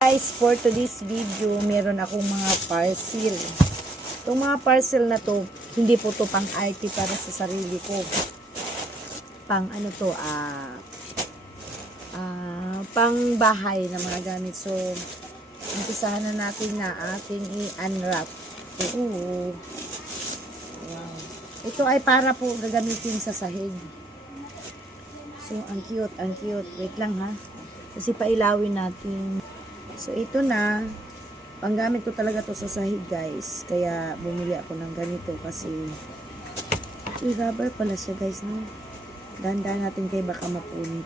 Guys, for today's video, meron akong mga parcel. Itong mga parcel na to, hindi po to pang IT para sa sarili ko. Pang ano to, pang bahay na mga gamit. So, umpisahan na natin na ating i-unwrap. Oo. Wow. Ito ay para po gagamitin sa sahig. So, ang cute, ang cute. Wait lang ha. Kasi pailawin natin. So, ito na. Panggamit ko talaga to sa sahig, guys. Kaya, bumili ako ng ganito kasi rubber pala siya, guys, no? Dahan-dahan natin kay baka mapunit.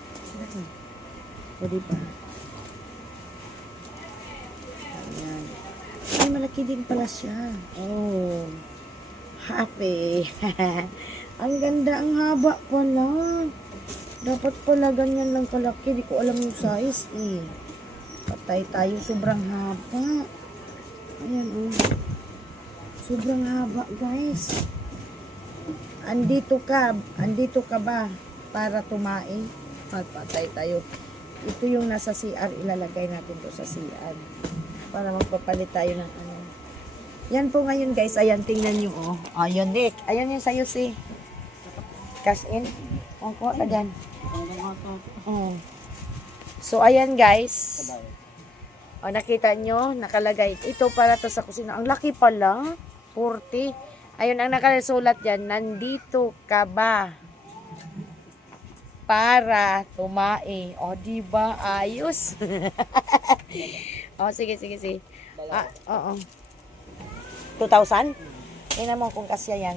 O, diba? Ayan. Ay, malaki din pala siya. Oh. Happy. Ang ganda, ang haba pala. Dapat pala ganyan lang kalaki. Di ko alam yung size, eh. Patay tayo, sobrang haba. Ayan, oh. Sobrang haba, guys. Andito ka ba para tumae? Patay tayo. Ito yung nasa CR, ilalagay natin to sa CR para magpapalit tayo ng ano. Yan po ngayon, guys. Ayan, tingnan nyo, oh. Ayan, Nick. Ayan yung sayo, si cash in. O, kuha ka dyan. So, ayan, guys. O, nakita nyo, nakalagay. Ito para to sa kusina. Ang laki pala. 40. Ayun, ang nakasulat dyan. Nandito ka ba para tumae? O, diba? Ayos. O, sige. Oo. 2,000? Tingnan mo kung kasya yan.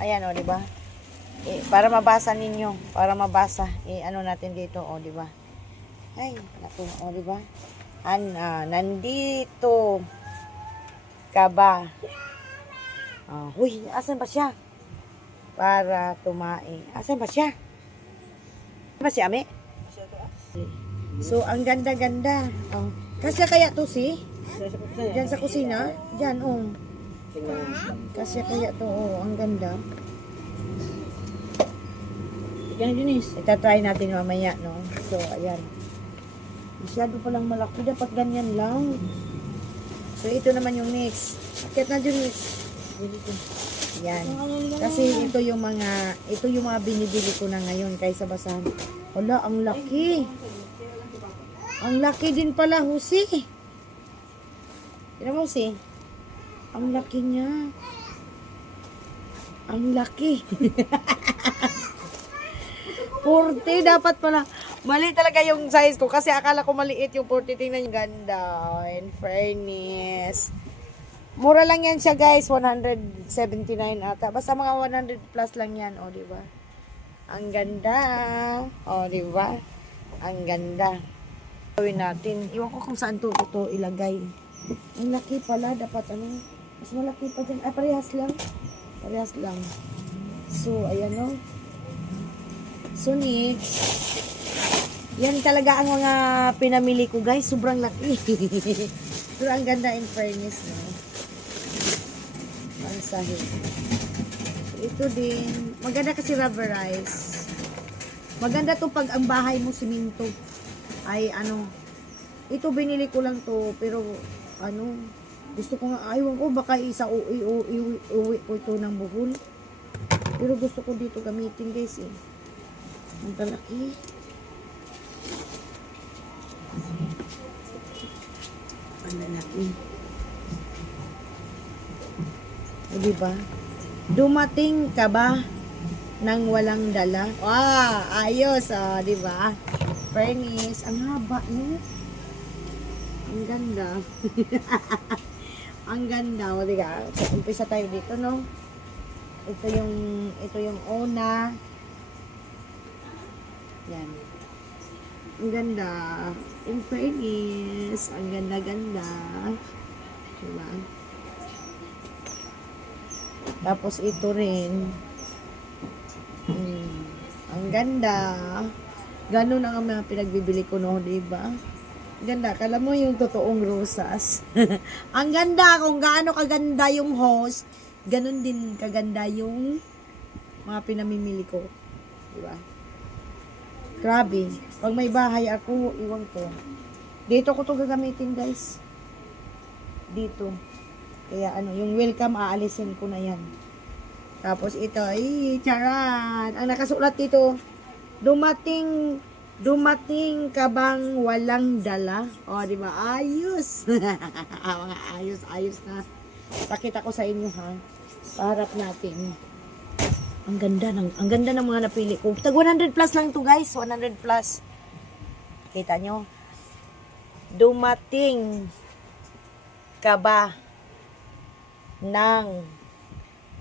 Ayan, o, diba? Para mabasa ninyo. Para mabasa. Ano natin dito, o, diba? Ay, naku, o, diba? Nandito ka ba? Huy, asan ba siya? Para tumae. Asan ba siya? Asan ba si Ame? So, ang ganda-ganda. Kasya kaya to si? Diyan sa kusina? Diyan, Kasya kaya to, ang ganda. Itatry natin mamaya, no? So, ayan. Masyado palang malaki. Dapat ganyan lang. So, ito naman yung next. Akit na dyan, next. Yan. Kasi ito yung mga binibili ko na ngayon kaysa basahan. Wala, ang laki. Ang laki din pala, Husi. Tignan mo, Husi. Ang laki niya. Ang laki. 40 dapat pala. Mali talaga yung size ko kasi akala ko maliit yung 40. Tingnan yung ganda. In fairness. Mura lang yan siya, guys. 179 ata. Basta mga 100 plus lang yan. O, diba? Ang ganda. O, diba? Ang ganda. Gawin natin. Iwan ko kung saan to ilagay. Ang laki pala. Dapat ano. Mas malaki pa dyan. Parehas lang. Parehas lang. So, ayan o. So, next. Yan talaga ang mga pinamili ko, guys. Sobrang laki. Pero ang ganda in fairness, no? Ang sahig. So, ito din. Maganda kasi rubberized. Maganda to pag ang bahay mo siminto. Ay, ano. Ito binili ko lang to. Pero, ano. Gusto ko nga, aywan ko, baka uwi ko ito ng Bohol. Pero gusto ko dito gamitin, guys, eh. Ang talaki. Ang lalaki. O, diba? Dumating ka ba nang walang dala? Ayos, diba? Fairness. Ang haba, no? Ang ganda. Ang ganda. O, diba? So, umpisa tayo dito, no? Ito yung una. Yan. Ang ganda. In fairness, ang ganda-ganda. Diba? Tapos ito rin. Ang ganda. Ganun ang mga pinagbibili ko noon, diba? Ganda. Kala mo yung totoong rosas. Ang ganda. Kung gaano kaganda yung host, ganun din kaganda yung mga pinamimili ko. Diba? Grabe. Pag may bahay ako, iwan ko. Dito ko to gagamitin, guys. Dito. Kaya ano, yung welcome, aalisin ko na yan. Tapos ito, ay, charan. Ang nakasulat dito, dumating ka bang walang dala? O, di ba? Ayos. Mga ayos na. Pakita ko sa inyo, ha. Paharap natin. Ang ganda ng mga napili ko. Tag 100 plus lang to, guys. 100 plus. Kita nyo? Dumating ka ba ng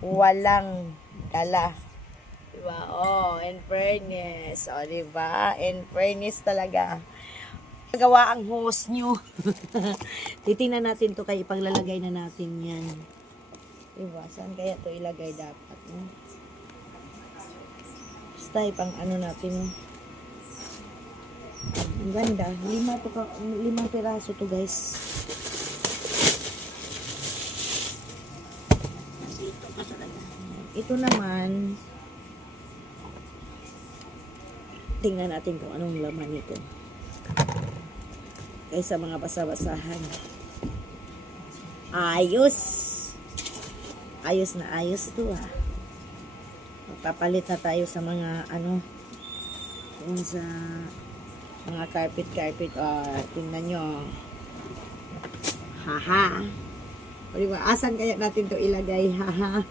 walang dala? Diba? Oh, in fairness. Oh, diba? In fairness talaga. Gawa ang host nyo. Titingnan natin to kaya ipaglalagay na natin yan. Diba? Saan kaya to ilagay dapat? No? Basta ipang ano natin. Ang ganda. 5 piraso to, guys. Ito naman, tingnan natin kung anong laman nito. Kaysa mga basa-basahan. Ayos! Ayos na ayos to, ha. Magpapalit na tayo sa mga ano, yung sa mga carpet. Tingnan nyo. Haha. O diba, asan kaya natin to ilagay? Haha.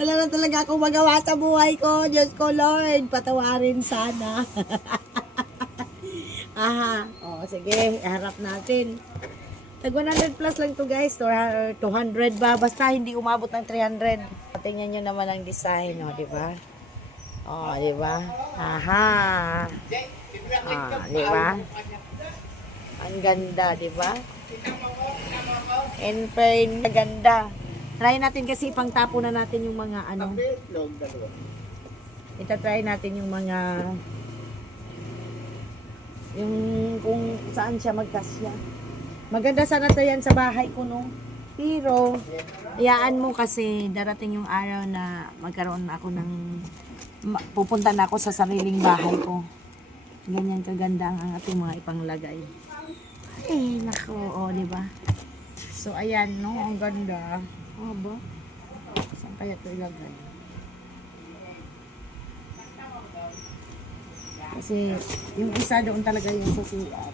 Wala na talaga akong magawa sa buhay ko. Diyos ko, Lord. Patawarin sana. Aha. O, sige. Harap natin. Tag 100 plus lang to, guys. 200 ba? Basta hindi umabot ng 300. Tingnan nyo naman ang design. O, diba? O, diba? Aha. Diba? Ang ganda, diba? And pain, ganda. Try natin kasi ipangtapo na natin yung mga ano. Ita-try natin yung mga yung kung saan siya magkasya. Maganda sana to yan sa bahay ko, no? Pero hayaan mo kasi darating yung araw na magkaroon ako ng pupunta na ako sa sariling bahay ko. Ganyan kaganda ang ating mga ipanglagay. Eh, nako, o, diba? So, ayan, no? Ang ganda. Oh, ba? Saan kaya ito ilagay? Kasi, yung isa doon talaga yung sa CR.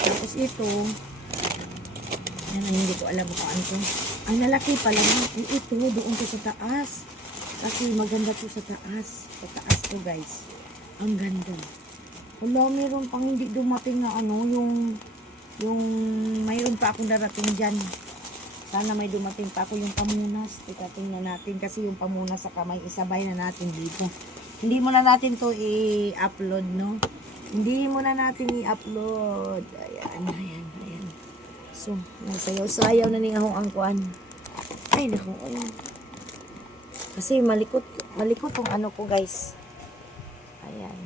Tapos ito, yan ang hindi ko alam kung ano to. Ang lalaki pala, ito, doon to sa taas. Kasi maganda to sa taas. Sa taas to, guys. Ang ganda. Wala, meron pang hindi dumating na ano, yung mayroon pa akong darating dyan. Sana may dumating pa ako yung pamunas. Tingnan natin kasi yung pamunas sa kamay, isabay na natin dito. Hindi muna natin to i-upload, no? Hindi muna natin i-upload. Ayan. So, sayaw na ni akong angkuan. Ay, naku. Kasi malikot tong ano ko, guys. Ayan.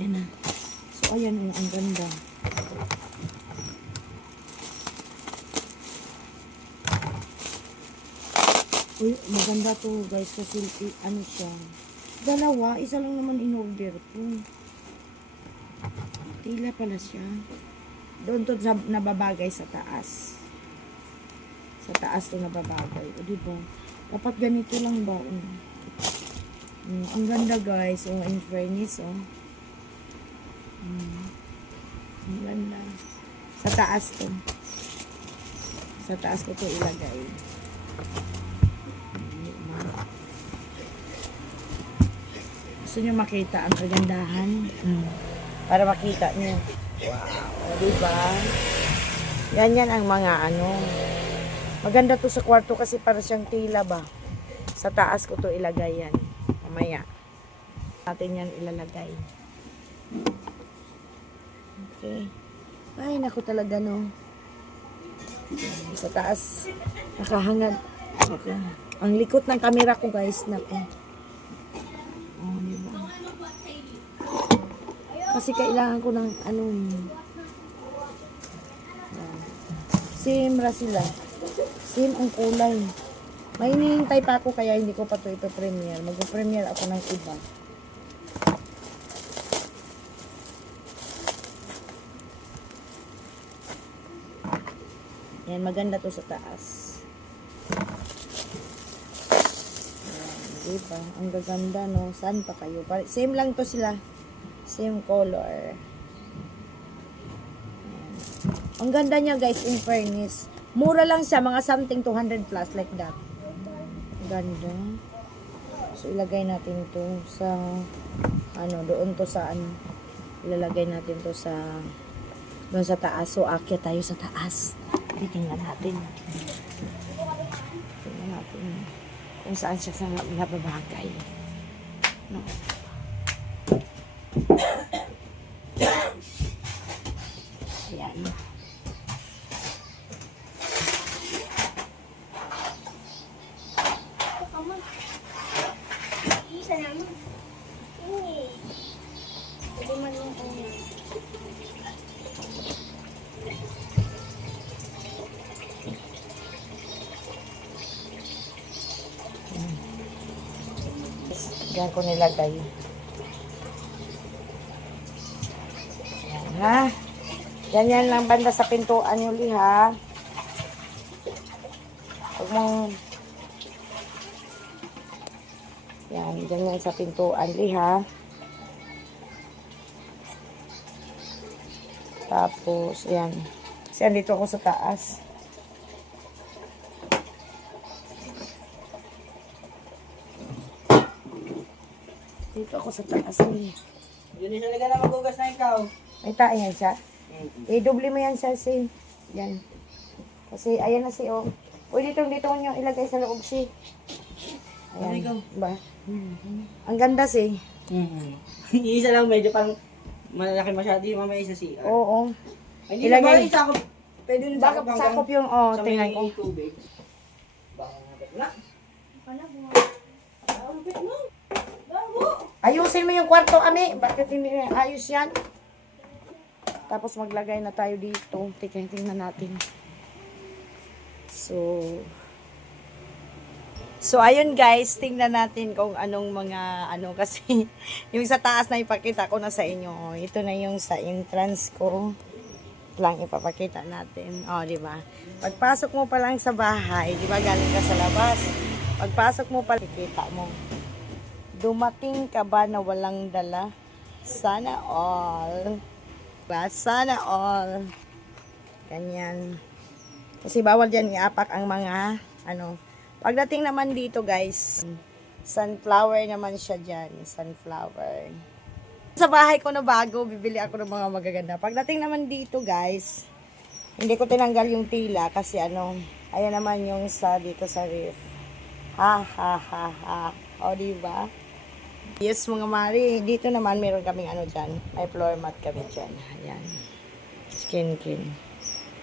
Yan na. So, ayan, ang ganda. Uy, maganda to, guys, kasi ano siya. Dalawa, isa lang naman in-order ko. Tila pala siya. Doon to nababagay sa taas. Sa taas to nababagay. O, diba? Dapat ganito lang ba? Ang ganda, guys. O, in fairness, o. Ang ganda. Sa taas to. Sa taas ko to ilagay. Gusto nyo makita ang kagandahan? Para makita nyo. Wow, diba? Ganyan ang mga ano. Maganda to sa kwarto kasi para siyang tila ba. Sa taas ko to ilagay yan. Mamaya. Natin yan ilalagay. Okay. Ay, naku talaga, no. Sa taas. Nakahangad. Okay. Ang likot ng camera ko, guys. Naku. Oh, diba? Kasi kailangan ko ng ano. Same ra sila. Same ang kulay. May hinihintay pa ako kaya hindi ko pa ito ipe-premiere. Mag-premiere ako ng iba. Yan, maganda to sa taas. Ayan, diba? Ang gaganda, no? Saan pa kayo? Same lang to sila. Same color. Ayan. Ang ganda niya, guys, in fairness. Mura lang siya, mga something 200 plus, like that. Ganda. So, ilagay natin to sa, doon to sa, ilalagay natin to sa, doon sa taas. So, akyat tayo sa taas. Tingnan natin. Tingnan natin kung saan siya sa nababagay. No. Ayan. Diyan ko nilagay. Yan, ha? Yan lang banda sa pintuan nyo, Li, ha? Huwag mong... Yan, yan sa pintuan, Li, ha? Tapos, yan. Kasi andito ako sa taas. Dito ako sa taas, Li. Yun isa talaga na magugas na ikaw. May tae yan siya. I-double mo yan siya, si. Yan. Kasi, ayan na si, oh. Uy, dito nyo ilagay sa loob, si. Ayan. Ba? Ang ganda, si. Isa lang medyo pang malaki masyado yung mamaya isa CR. Oo. Ay, hindi na ba sakop? Pwede rin Bakit sakop yung, oh, sa tingnan ko. may tubig. Baka na. Ayusin mo yung kwarto, Ami. Bakit hindi ayos yan? Tapos maglagay na tayo dito. Tingnan natin. So, ayun guys, tingnan natin kung anong mga, kasi yung sa taas na ipakita ko na sa inyo. Ito na yung sa entrance ko. Lang ipapakita natin. Di ba? Pagpasok mo pa lang sa bahay, di ba galing ka sa labas. Pagpasok mo pa, kita mo. Dumating ka ba na walang dala? Sana all. Diba? Sana all. Ganyan. Kasi bawal dyan iapak ang mga, Pagdating naman dito, guys, sunflower naman siya dyan. Sunflower. Sa bahay ko na bago, bibili ako ng mga magaganda. Pagdating naman dito, guys, hindi ko tinanggal yung tila kasi ayan naman yung sa dito sa roof. Ha, ha, ha, ha. O, diba? Yes, mga mari. Dito naman, meron kaming dyan. May floor mat kami dyan. Ayan. Skin clean.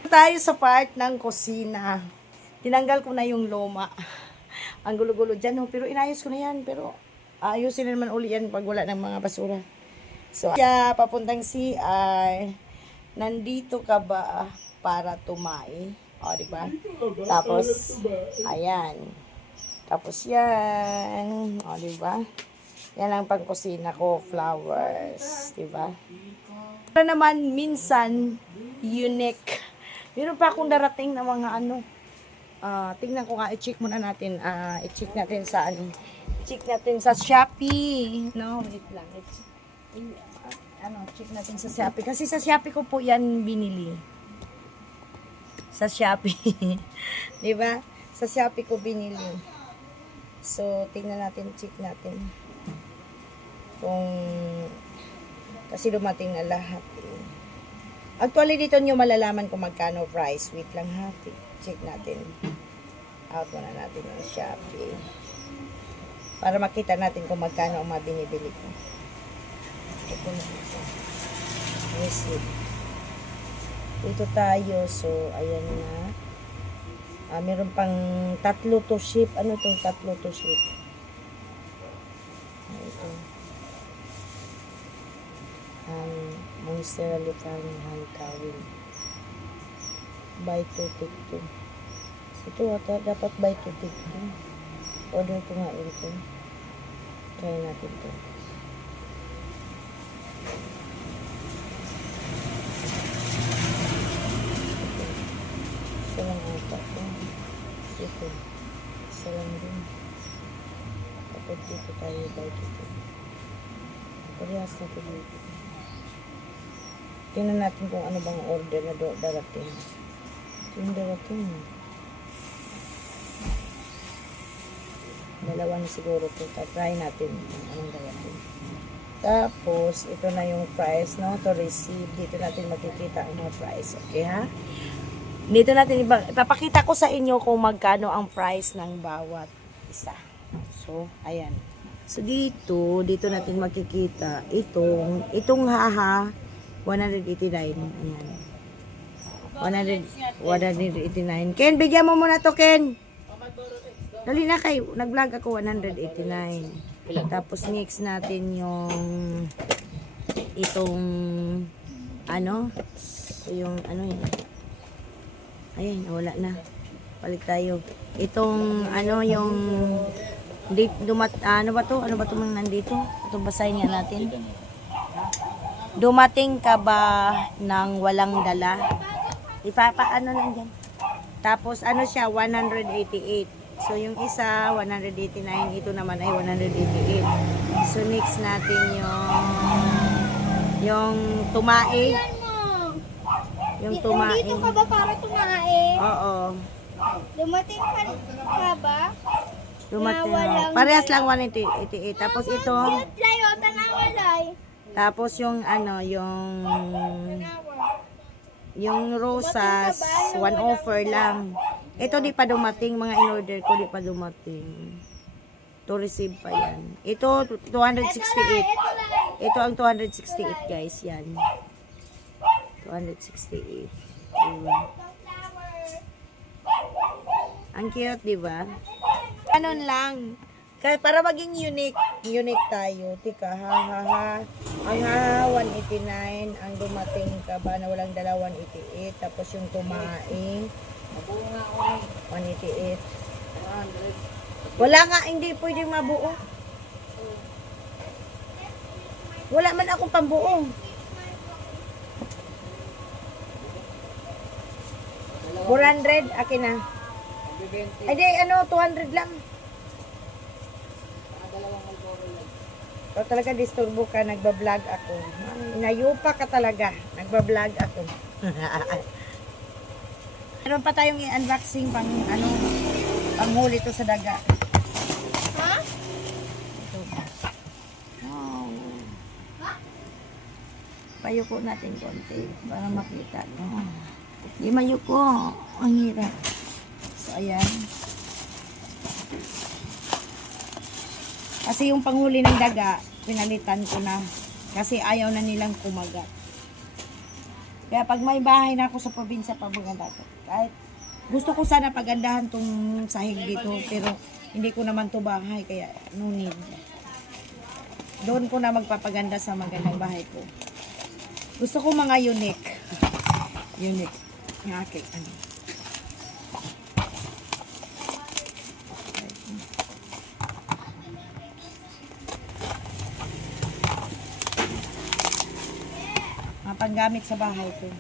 Tayo sa part ng kusina. Tinanggal ko na yung luma. Ang gulo-gulo dyan. Pero inayos ko na yan. Pero ayusin na naman uli yan pag wala ng mga basura. So, kaya papuntang CR. Nandito ka ba para tumai? O, diba? Tapos, ayan. Tapos yan. O, diba? Yan ang pangkusina ko, flowers, diba? Pero naman, minsan, unique. Meron pa akong darating na mga tingnan ko nga, i-check muna natin, i-check natin sa i-check natin sa Shopee. No, wait lang. Check natin sa Shopee. Kasi sa Shopee ko po yan binili. Sa Shopee. Diba? Sa Shopee ko binili. So, tingnan natin, check natin. Kasi dumating na lahat. Actually, dito nyo malalaman kung magkano price. Wait lang ha. Check natin. Out muna natin yung Shopee. Para makita natin kung magkano ang mabinibili ko. Ito na ito. Receipt. Dito tayo. So, ayan na. Meron pang 3 to ship. Ano itong 3 to ship? Ito. Monstera Lutang hand towel. Buy 2 take 2. Ito ata dapat buy 2 take 2. Order ko nga ito. Try natin to. Isa lang ata ito. Ito. Isa lang din. Tapos dito tayo bite ito. Parehas na ito dito. Tingnan natin kung ano bang order na darating. Ito yung darating. Dalawa na siguro ito. Try natin kung anong darating. Tapos, ito na yung price, no? To receive. Dito natin makikita ang mga price. Okay, ha? Dito natin, ipapakita ko sa inyo kung magkano ang price ng bawat isa. So, ayan. So, dito natin makikita itong haha, 189. Ayan. 189. Ken, bigyan mo muna to, Ken. Dali na kayo. Nag-vlog ako, 189. Tapos, next natin itong, yung, yun. Ayan, wala na. Balik tayo. Itong, yung, ano ba to? Ano ba to mga nandito? Ito, basahin nga natin. Dumating ka ba ng walang dala? Ipapaano lang dyan. Tapos, siya, 188. So, yung isa, 189. Ito naman ay 188. So, next natin yung tumae. Yung tumae. Dito ka ba para tumae? Oo. Dumating ka ba? Dumating. Na walang Parehas lang 188. Tapos ito. Layo, tanawalay. Tapos yung yung rosas, one offer lang. Ito di pa dumating, mga in-order ko di pa dumating. To receive pa yan. Ito 268. Ito ang 268 guys, yan. 268. Diba? Ang cute, diba? Ganun lang. Para maging unique tayo. Tika, ha. Ang 189, ang dumating ka ba na walang dala, 188. Tapos yung tumaing, 188. Wala nga, hindi pwedeng mabuo. Wala man akong pambuo. 400, akin na. Ay di, 200 lang. Ikaw talaga disturbo ka, nagbablog ako. Inayupa ka talaga, nagbablog ako. Meron pa tayong i-unboxing panghuli to sa daga. Ha? Ito. Wow. Payuko natin konti para makita. Di mayuko. Ang hirap. So, ayan. Kasi yung panghuli ng daga, pinalitan ko na. Kasi ayaw na nilang kumagat. Kaya pag may bahay na ako sa probinsya, pagmaganda ko. Kahit gusto ko sana pagandahan tong sahig dito, pero hindi ko naman to bahay, kaya no need. Doon ko na magpapaganda sa magandang bahay ko. Gusto ko mga unique. Unique. Yung aking panggamit sa bahay ko.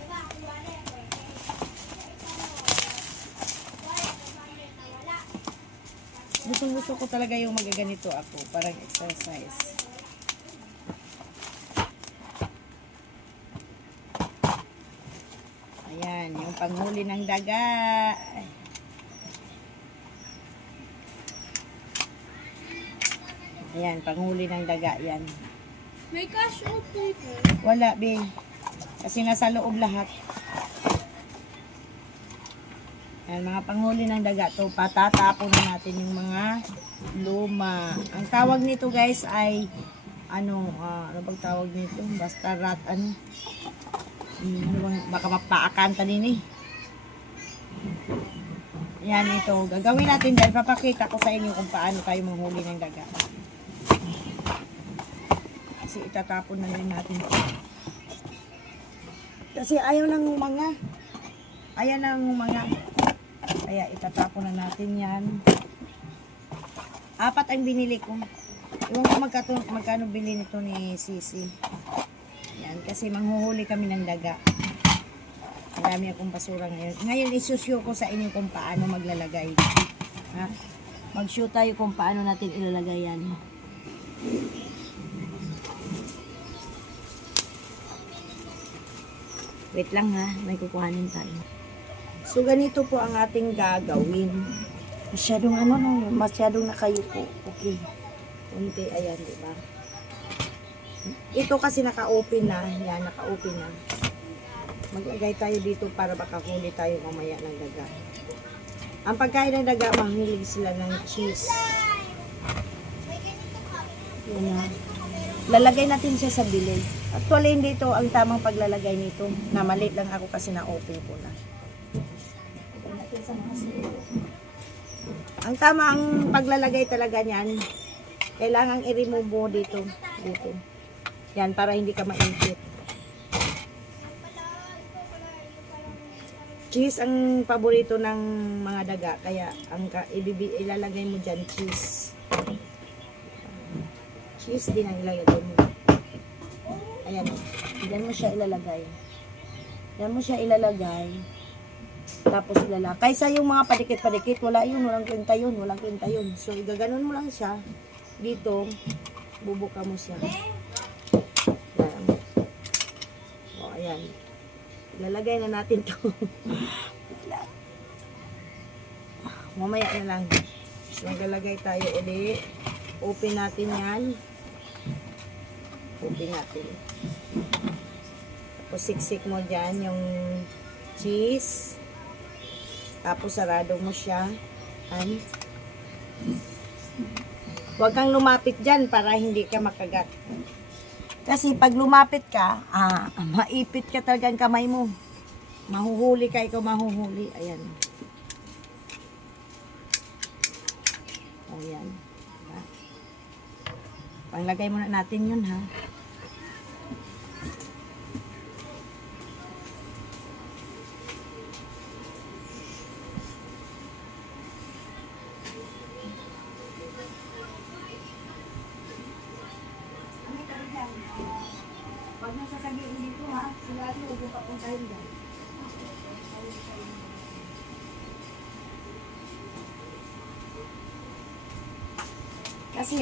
Gusto ko talaga yung magaganito ako, parang exercise. Ayan, yung panghuli ng daga. Ayan, panghuli ng daga yan. May cash out paper. Wala, be. Kasi nasa loob lahat. Ayan, mga panghuli ng daga to. Patatapon na natin yung mga luma. Ang tawag nito guys ay ano bang tawag nito? Basta rat, baka mapaakanta din eh. Ayan ito. Gagawin natin dahil papakita ko sa inyo kung paano tayo manghuli ng daga. Kasi itatapon na rin natin. Kasi ayaw nang humanga. Kaya itatapon na natin yan. 4 ang binili ko. Iwan ko magkano bili nito ni Sisi. Yan, kasi manghuhuli kami ng daga. Marami akong basura ngayon. Ngayon, isusyo ko sa inyo kung paano maglalagay. Ha? Mag-show tayo kung paano natin ilalagay yan. Wait lang ha, may kukuhanin tayo. So, ganito po ang ating gagawin. Masyadong masyadong nakayupo. Okay. Unti, ayan, di ba? Ito kasi naka-open na. Yan, naka-open na. Maglagay tayo dito para baka huli tayo mamaya ng daga. Ang pagkain ng daga, mahilig sila ng cheese. Yan na. Lalagay natin siya sa bilay. Actually, hindi ito ang tamang paglalagay nito. Na maliit lang ako kasi na-open ko na. Ang tamang paglalagay talaga niyan, kailangan i-remove mo dito. Yan, para hindi ka maingkit. Cheese ang paborito ng mga daga, kaya ilalagay mo dyan cheese. Cheese din ang ilalagay mo. Ayan, diyan mo siya ilalagay. Diyan mo siya ilalagay. Tapos ilalagay. Kaysa yung mga padikit-padikit, walang kwenta yun. So, igaganon mo lang siya. Dito, bubuka mo siya. Ayan. O, ayan. Ilalagay na natin to. Mamaya na lang. So, maglalagay tayo ulit. Open natin yan. Open natin. Tapos siksik mo dyan yung cheese. Tapos sarado mo siya. Huwag kang lumapit dyan para hindi ka makagat. Kasi pag lumapit ka, maipit ka talaga ang kamay mo. Mahuhuli ka, ikaw mahuhuli. Ayan. Ayan. Panglagay muna natin yun, ha. Pag nasasabihin dito, ha, sila rin huwag yung papuntahin dyan. Kasi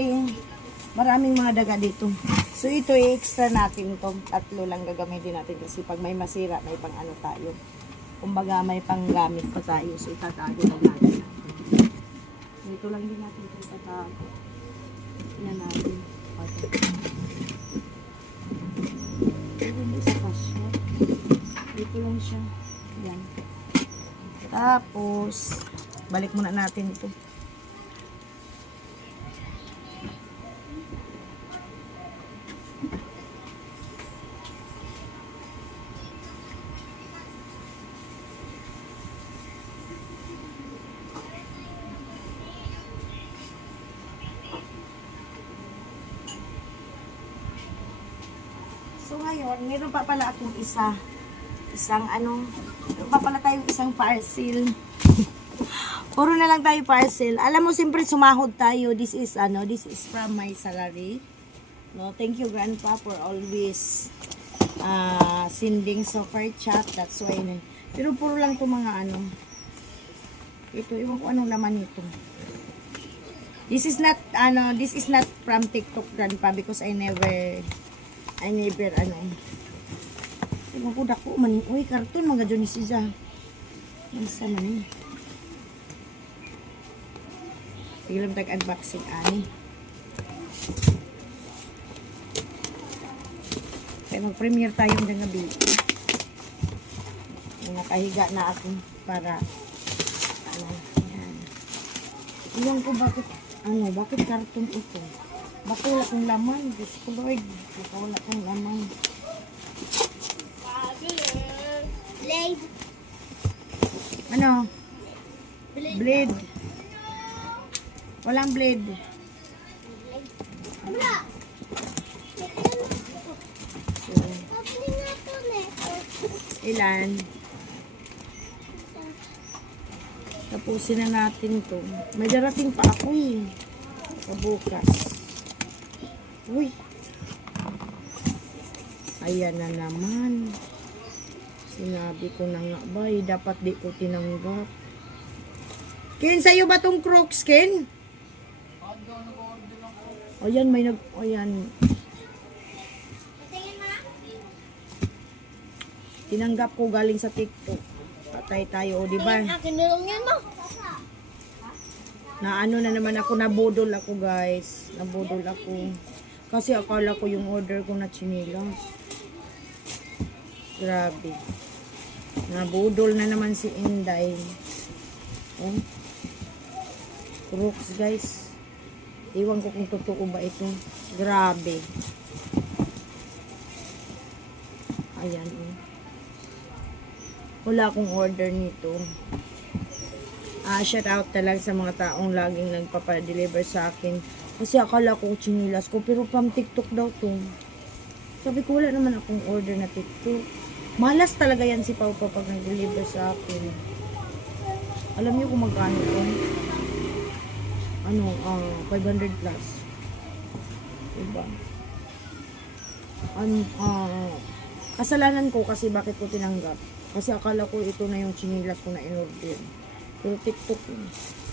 maraming mga daga dito. So ito i-extra natin to. 3 lang gagamitin natin kasi pag may masira, may pang ano tayo. Kumbaga may panggamit pa tayo. So itatago lang natin. Ito lang din natin ito itatago. Yan natin. Hindi sa kasya. Dito lang siya. Yan. Tapos balik muna natin ito. So ngayon, meron pa pala akong meron pa pala tayong isang parcel. Puro na lang tayo parcel. Alam mo, siyempre sumahod tayo. This is from my salary. No, thank you Grandpa for always sending super chat. That's why. Pero puro lang to mga Ito, iwan ko anong laman nito. This is not from TikTok Grandpa because I never Iwan ko dako man. Uy, karton mga dyan ni siya. Masa man Sige lang tag-unboxing Kaya mag-premiere tayo ng gabi. Nakahiga na ako para yan. Iwan ko bakit karton ito? Baka wala kong laman. Diyos ko Lord. Baka wala kong laman. Blade. Ano? Blade. Walang blade. Wala. So, Opening nga ito neto. ilan? Tapusin na natin to. May darating pa ako Sa bukas. Uy. Ayan na naman. Sinabi ko na nga ba, dapat di ko tinanggap. Ken, sa'yo ba tong Crocs, Ken? Ayan, may nag... Ayan. Tingin mo. Tinanggap ko galing sa TikTok. Patay tayo, o diba? Akin na lang yan mo. Na ano na naman ako, nabudol ako guys. Nabudol ako. Kasi akala ko yung order ko na chinilas. Grabe. Nabudol na naman si Inday. Oh. Crooks guys. Iwan ko kung totoo ba ito. Grabe. Ayan. Oh. Wala akong order nito. Shout out na lang sa mga taong laging nagpapadeliver sa akin. Kasi akala ko chinilas ko, pero from TikTok daw to. Sabi ko, wala naman akong order na TikTok. Malas talaga yan si Pau pag nag-deliver sa akin. Alam niyo kung magkano to? 500 plus. Diba? Kasalanan ko kasi bakit ko tinanggap. Kasi akala ko ito na yung chinilas ko na in-order. Pero TikTok yun.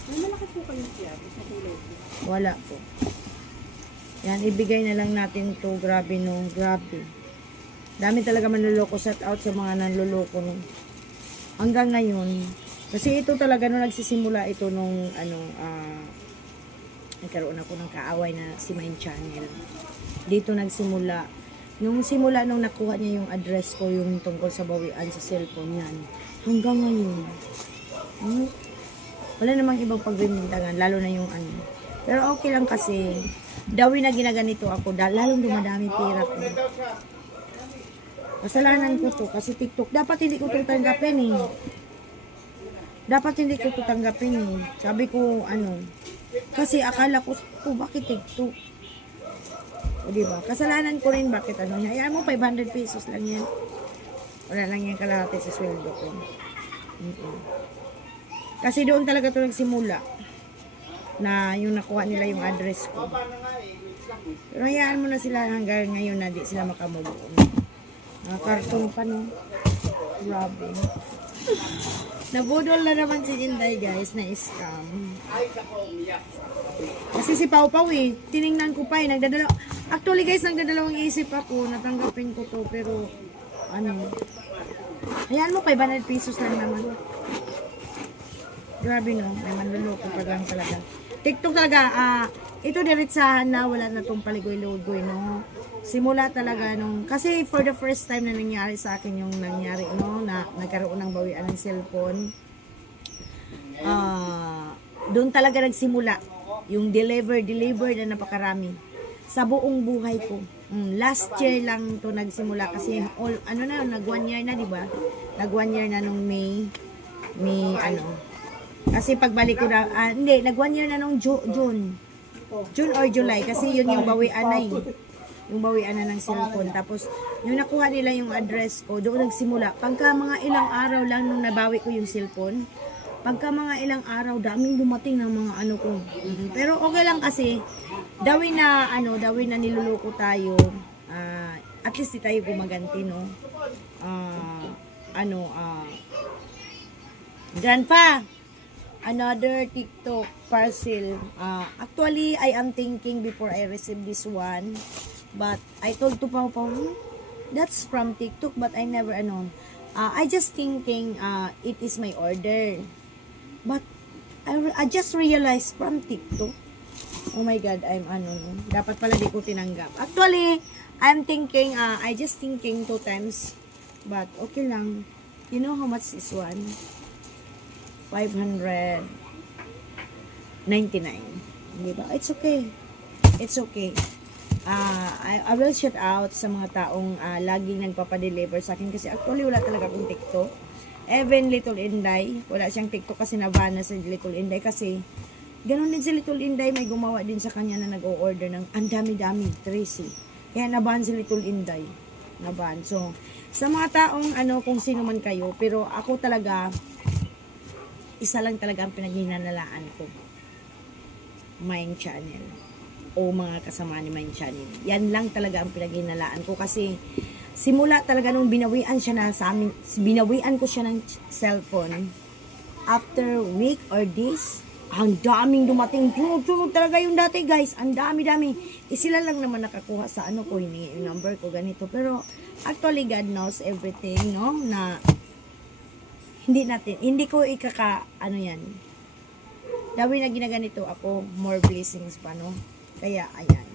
May malaki po kayong kiyabos na kulay po. Wala po. Yan, ibigay na lang natin to. Grabe no, grabe. Dami talaga manluloko. Shout out sa mga nanluloko no. Hanggang ngayon. Kasi ito talaga nung nagsisimula ito nung nagkaroon ako ng kaaway na si Mine Channel. Dito nagsimula. Nung simula nung nakuha niya yung address ko, yung tungkol sa bawian sa cellphone yan. Hanggang ngayon. Wala namang ibang pagbibintangan, lalo na yung ano. Pero okay lang kasi, dawi na ginaganito ako, lalong dumadami pera ko. Kasalanan ko to, kasi TikTok, dapat hindi ko ito tanggapin eh. Dapat hindi ko ito tanggapin eh. Sabi ko, kasi akala ko, bakit TikTok? O diba? Kasalanan ko rin bakit hayaan mo, 500 pesos lang yan. Wala lang yan kalahati sa sweldo ko. Kasi doon talaga ito nagsimula na yung nakuha nila yung address ko. Pero hayaan mo na sila hanggang ngayon na di sila makamove on. Karton pa no. Grabe. Nabudol na naman si Inday guys na scam. Kasi si Pau Pau tiningnan ko pa nagdadala. Actually guys, nagdadalawang isip ako, natanggapin ko to pero hayaan mo 500 pesos lang naman. Grabe no, may manluloko pa lang talaga. TikTok talaga, ito diretsahan na, wala na tong paligoy-lugoy no. Simula talaga nung, kasi for the first time na nangyari sa akin yung nangyari no, na nagkaroon ng bawian ng cellphone. Doon talaga nagsimula yung deliver na napakarami sa buong buhay ko. Last year lang to nagsimula kasi nag 1 year na, di ba? Nag 1 year na nung May kasi pagbalik ko na, nag 1 year na nung June or July kasi yun yung bawian na yung bawian na ng cellphone. Tapos yung nakuha nila yung address ko, doon nagsimula. Pagka mga ilang araw lang nung nabawi ko yung cellphone, pagka mga ilang araw, daming dumating ng mga ko. Pero okay lang kasi, dawin na niluloko tayo. At least di tayo gumaganti, no? Grandpa, another TikTok parcel. Actually, I am thinking before I receive this one, but I told to Pau Pau, that's from TikTok, but I never I just thinking it is my order. But I just realized from TikTok. Oh my God, I'm dapat pala di ko tinanggap. Actually, I'm thinking, I just thinking 2 times, but okay lang. You know how much is one? 599. Diba? It's okay. It's okay. I will shout out sa mga taong laging nagpapadeliver sa akin kasi actually wala talaga akong TikTok. Even Little Inday, wala siyang TikTok kasi naban na si Little Inday kasi ganun din si Little Inday, may gumawa din sa kanya na nag-o-order ng ang dami-dami, Tracy. Kaya naban si Little Inday. Naban. So, sa mga taong kung sino man kayo, pero ako talaga isa lang talaga ang pinaghinanalaan ko. Mind Channel o mga kasama ni Mind Channel. Yan lang talaga ang pinaghinalaan ko kasi simula talaga nung binawian siya na sa amin, binawian ko siya ng cellphone, after week or days, ang daming dumating. Tunog talaga yung dati, guys. Ang dami-dami. Sila lang naman nakakuha sa ano ko, yung number ko, ganito. Pero, actually, God knows everything, no? Na, hindi ko ano yan. Dawin na ginaganito ako, more blessings pa, no? Kaya, ayan.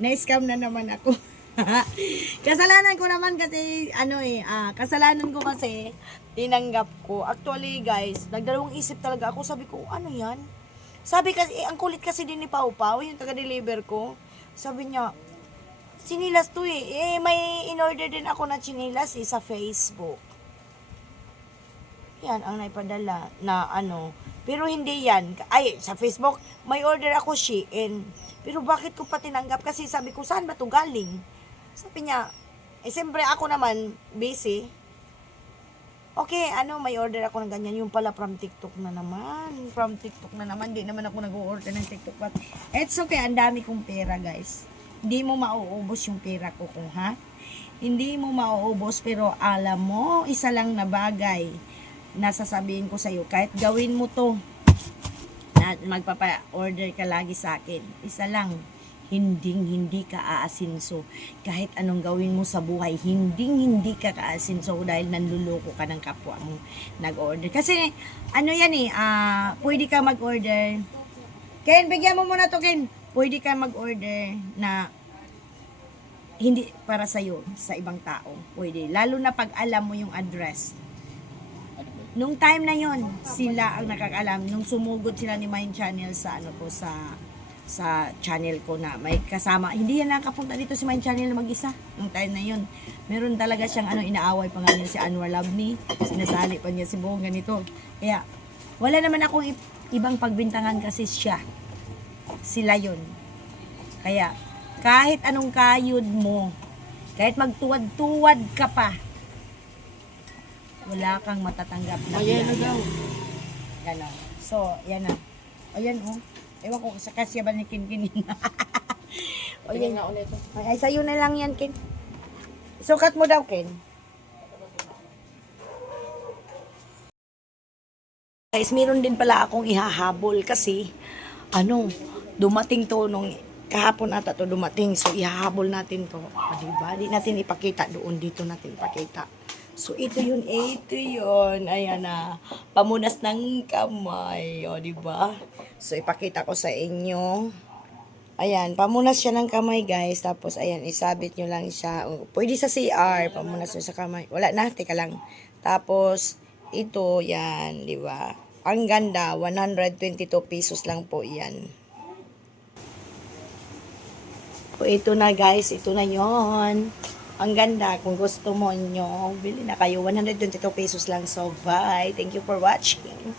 Na-scam na naman ako. Kasalanan ko naman kasi, kasalanan ko kasi, tinanggap ko. Actually, guys, nagdalawang isip talaga ako. Sabi ko, ano yan? Sabi kasi, ang kulit kasi din ni Pau Pau, yung taga-deliver ko. Sabi niya, sinilas to eh. May in-order din ako na sinilas sa Facebook. Yan, ang naipadala na ano. Pero hindi yan. Ay, sa Facebook, may order ako Shein. Pero bakit ko pa tinanggap? Kasi sabi ko, saan ba to galing? Sabi niya, siyempre ako naman, busy. Okay, may order ako ng ganyan. Yung pala from TikTok na naman. From TikTok na naman. Di naman ako nag-order ng TikTok. But it's okay. Ang dami kong pera, guys. Hindi mo mauubos yung pera ko kung ha. Hindi mo mauubos. Pero alam mo, isa lang na bagay na sasabihin ko sa'yo. Kahit gawin mo to, na magpapa-order ka lagi sa akin. Isa lang. Hindi ka aasinso. Kahit anong gawin mo sa buhay, hindi ka aasinso dahil nanluloko ka ng kapwa mo nag-order. Kasi, pwede ka mag-order. Ken, bigyan mo muna to, Ken. Pwede ka mag-order na hindi para sa'yo, sa ibang tao. Pwede. Lalo na pag alam mo yung address. Nung time na yon, sila ang nakakalam. Nung sumugod sila ni Mind Channel sa channel ko na may kasama. Hindi yan nakapunta dito si Mind Channel na mag-isa. Nung time na yun. Meron talaga siyang inaaway pa nga niya si Anwar Labni. Sinasali pa niya si Buong ganito. Kaya, wala naman akong ibang pagbintangan kasi siya. Sila yun. Kaya, kahit anong kayod mo, kahit magtuwad-tuwad ka pa, wala kang matatanggap na Mayelo daw. Ganon. So, yan na. Ayan, ewan ko sa kasya ba ni Kin. O yan. Na ulit. Ay, sa'yo na lang yan, Kin. Sukat mo daw, Kin. Guys, meron din pala akong ihahabol kasi, dumating to nung kahapon ata to dumating. So, ihahabol natin to. O, diba? Di natin ipakita doon. Dito natin ipakita. So, ito yun. Ayan na. Pamunas ng kamay. O, diba? So, ipakita ko sa inyo. Ayan, pamunas siya ng kamay, guys. Tapos, ayan, isabit nyo lang siya. Pwede sa CR, pamunas nyo sa kamay. Wala na, teka lang. Tapos, ito, yan, di ba? Ang ganda, 122 pesos lang po yan. So, ito na, guys. Ito na yon. Ang ganda. Kung gusto mo nyo, bili na kayo. 122 pesos lang. So, bye. Thank you for watching.